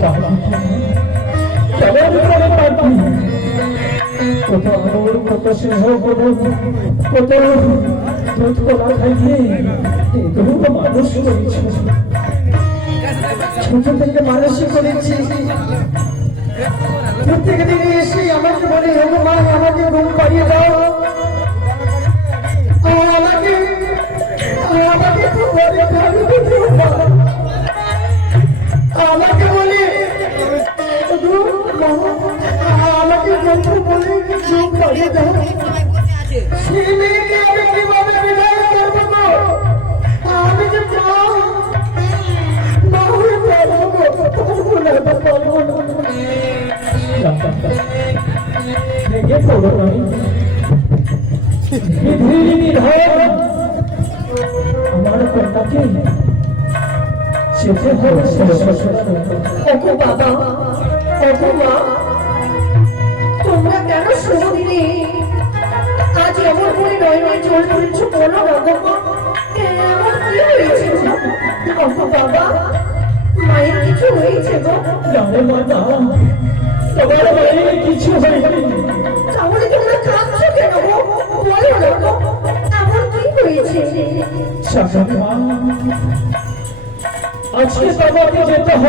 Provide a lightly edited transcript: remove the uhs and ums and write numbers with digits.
কেমন করে পারবি? কত আদর, কত স্নেহ, কত দুধ কলা খাইয়ে এগুলো তো মানুষ করেছে। ছোট থেকে মানুষই করেছি। প্রত্যেক দিনে এসে আমাকে বলে, হে মা, আমাকে ঘুম পাড়িয়ে দাও, আমাকে আমাকে আমাকে বলে আমাকে বন্ধু বলে ঘুম পাড়িয়ে দাও। সেই মেয়েকে আমি কিভাবে বিদায় করবো? আমি যে মা হয়ে পারবো না। ভেঙে পড়ো আমি আমার কন্যাকে যেতে হবে। ওগো বাবা, ওগো মা, তোমরা কেন শুরু দিলে আজ এমন করে নয় নয় জল তুলছো? বলো না গো মা, এমন কি হয়েছে? ওগো বাবা, মায়ের কিছু হয়েছে গো? জানে মা, না, তোমার মায়ের কিছু হয়নি। তাহলে তোমরা কাঁদছো কেন গো? বলো না গো, এমন কি হয়েছে? মা, আজকে তোমাকে যেতে হবে।